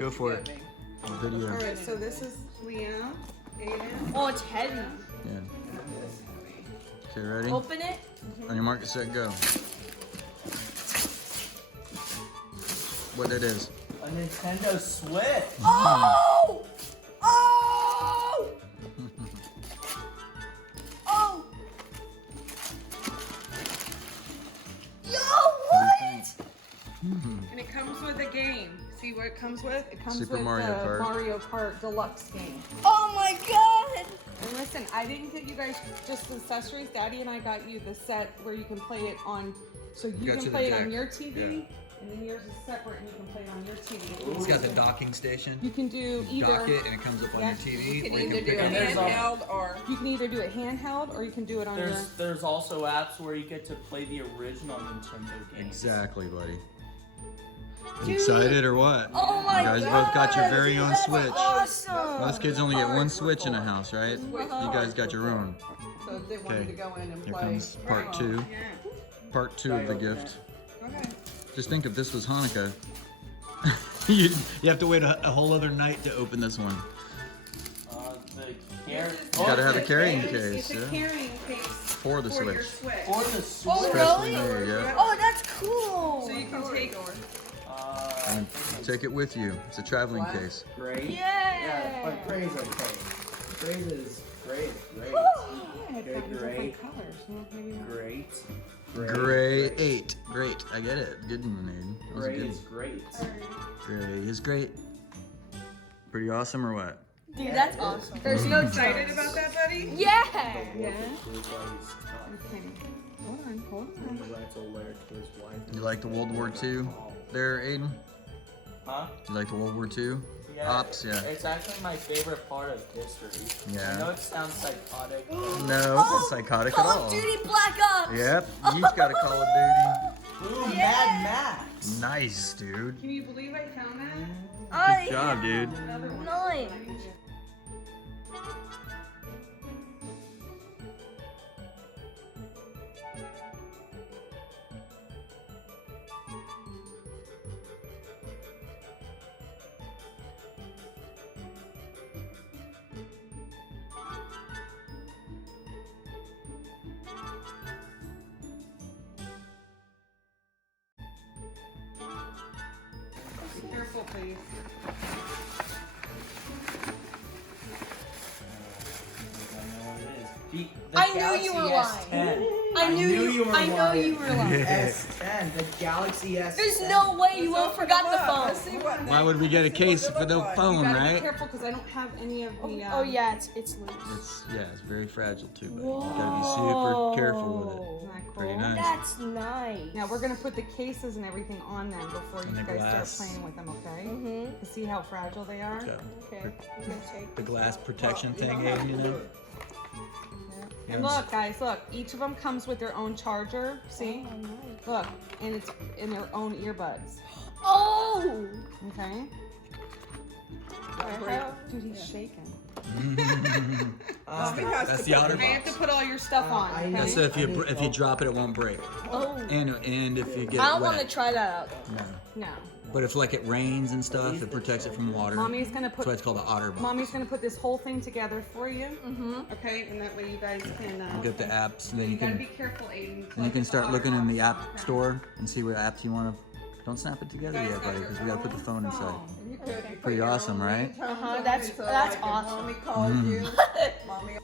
Go for it. Video. Alright, so this is Liam, Aiden. Oh, it's heavy. Yeah. Okay, ready? Open it. On your mark, set, go. What it is? A Nintendo Switch. Oh! Oh! Oh! Yo, what? And it comes with a game. See what it comes with? It comes Super with Mario the Kart. Mario Kart Deluxe game. Oh my god! And listen, I didn't get you guys just the accessories. Daddy and I got you the set where you can play it on, so you Got can you the play it jack. on your TV, Yeah. and then yours is separate and you can play it on your TV. It's got the docking station. You can do either. Dock it and it comes up on Yeah. your TV. You can or either do pick it And there's a- handheld or You can either do it handheld or you can do it on your. There's also apps where you get to play the original Nintendo games. Exactly, buddy. You excited or what? Oh my You guys god! both got your very own That's Switch. Awesome! Most kids only get one Switch in a house, right? You guys got your own. So they wanted Okay. to go in and Here play. comes part two. Yeah. Part two of the gift. Okay. Just think if this was Hanukkah, you have to wait a whole other night to open this one. The carrot. You gotta have a carrying It's case, a yeah. carrying case For the for your Switch. Switch. For the Switch. Oh, Especially really? there, yeah. Oh, that's cool! So you can take And take it with you. It's a traveling case. Great. Yeah. Yeah, but gray's okay. Gray is great. Great. Yeah, Good, different great. colors. Yeah, maybe not. Great. Gray 8. Great. I get it. Good one, Aiden. That was a Great good is one. great. Gray is great. Pretty awesome or what? Dude, that's awesome. Are you excited about that, buddy? Yeah! Yeah. His Okay. Hold on, hold on. alert to his wife. You like the World War II there, Aiden? Huh? You like the World War II? Yeah. Ops, yeah. It's actually my favorite part of history. Yeah. I know it sounds psychotic. No, it's not psychotic at Call all. of Duty Black Ops! Yep, you got a Call of Ooh, Mad Max. Duty. Nice, dude. Can you believe I found that? Good job, dude. Another one. Nice. Be careful, please. I knew you were lying. I knew you were lying. S10, the Galaxy S10. There's no way you won't forgot the phone. Why would we get a case for the phone, You gotta be right? careful because I don't have any of the. Oh yeah, it's loose. It's very fragile too, buddy. You gotta be super careful with it. Isn't that cool? Pretty nice. That's nice. Now we're gonna put the cases and everything on them before And you the guys glass. start playing with them, okay? Mm-hmm. To see how fragile they are. Okay. Okay. I'm gonna take The glass protection thing, Aiden, you know? And look, guys, look. Each of them comes with their own charger. See? Oh, nice. Look, and it's in their own earbuds. Oh! Okay. Dude, he's shaking. That's the outer I have to box. put all your stuff on. I Okay? That's so if you drop it, it won't break. Oh. And if you get I it don't want to wet. try that out. No. No. But if like it rains and stuff, it protects it from water. Mommy's gonna That's why put. it's called an otter box. Mommy's gonna put this whole thing together for you. Mm-hmm. Okay, and that way you guys can. You get the apps, and then you gotta can be careful, Aiden. and you can start looking in the app store and see what apps you want to. Don't snap it together yet, buddy, because we gotta put the phone inside. Pretty awesome, right? Uh-huh. That's awesome. Mommy called you. Mommy.